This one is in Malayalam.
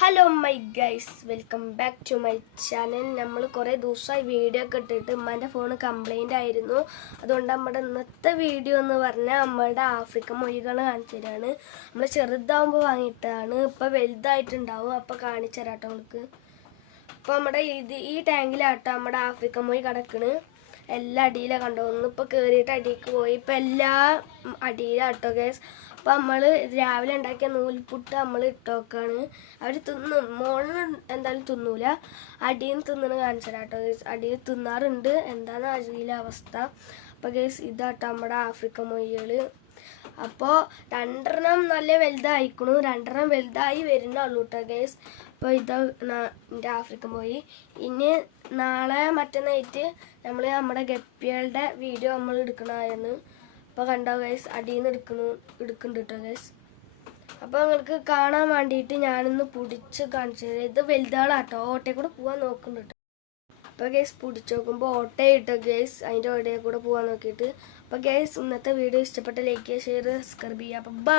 Hello my guys, welcome back to my channel. നമ്മൾ കുറേ ദിവസമായി വീഡിയോ ഒക്കെ ഇട്ടിട്ട് ഉമ്മാൻ്റെ ഫോൺ കംപ്ലൈൻ്റ് ആയിരുന്നു. അതുകൊണ്ട് നമ്മുടെ ഇന്നത്തെ വീഡിയോ എന്ന് പറഞ്ഞാൽ നമ്മുടെ ആഫ്രിക്കൻ മൊഴികൾ കാണിച്ചു തരാണ്. നമ്മൾ ചെറുതാവുമ്പോൾ വാങ്ങിയിട്ടാണ്, ഇപ്പോൾ വലുതായിട്ടുണ്ടാവും. അപ്പോൾ കാണിച്ചു തരാട്ടോ നിങ്ങൾക്ക്. അപ്പോൾ നമ്മുടെ ഈ ടാങ്കിലാട്ടോ നമ്മുടെ ആഫ്രിക്കൻ മൊഴി കിടക്കണ്. എല്ലാ അടിയിലാണ് കണ്ടോ. ഒന്നിപ്പോൾ കയറിയിട്ട് അടിയിലേക്ക് പോയി. ഇപ്പോൾ എല്ലാ അടിയിലാട്ടോ ഗൈസ്. അപ്പോൾ നമ്മൾ രാവിലെ ഉണ്ടാക്കിയ നൂൽപുട്ട് നമ്മൾ ഇട്ടോക്കാണ്. അവർ തിന്നും, മോളിൽ എന്തായാലും തിന്നൂല, അടിയിൽ നിന്ന് തിന്നണ കാണിച്ചു തരാം കേട്ടോ ഗൈസ്. അടിയിൽ തിന്നാറുണ്ട്, എന്താണ് അടിയിലെ അവസ്ഥ. അപ്പോൾ ഗൈസ് ഇതാട്ടോ നമ്മുടെ ആഫ്രിക്കൻ മൊഴികൾ. അപ്പോൾ രണ്ടെണ്ണം നല്ല വലുതായിക്കണു, രണ്ടെണ്ണം വലുതായി വരുന്നുള്ളൂ കേട്ടോ ഗൈസ്. അപ്പോൾ ഇതാ എൻ്റെ ആഫ്രിക്കൻ മൊഴി. ഇനി നാളെ മറ്റന്നായിട്ട് നമ്മൾ നമ്മുടെ ഗപ്പികളുടെ വീഡിയോ നമ്മൾ എടുക്കണമായിരുന്നു. അപ്പോൾ കണ്ടോ ഗൈസ്, അടിയിൽ നിന്ന് എടുക്കുന്നുണ്ട് കേട്ടോ ഗൈസ്. അപ്പോൾ നിങ്ങൾക്ക് കാണാൻ വേണ്ടിയിട്ട് ഞാനൊന്ന് പിടിച്ച് കാണിച്ചു തരാം. ഇത് വലുതാളാട്ടോ, ഓട്ടയിൽ കൂടെ പോകാൻ നോക്കുന്നുണ്ട്. അപ്പോൾ ഗൈസ് പിടിച്ച് നോക്കുമ്പോൾ ഓട്ടയിട്ടോ ഗൈസ്, അതിൻ്റെ ഓട്ടയിൽ കൂടെ പോകാൻ നോക്കിയിട്ട്. അപ്പോൾ ഗൈസ് ഇന്നത്തെ വീഡിയോ ഇഷ്ടപ്പെട്ട ലൈക്ക് ചെയ്യുക, ഷെയർ, സബ്സ്ക്രൈബ് ചെയ്യുക. അപ്പോൾ ബൈ.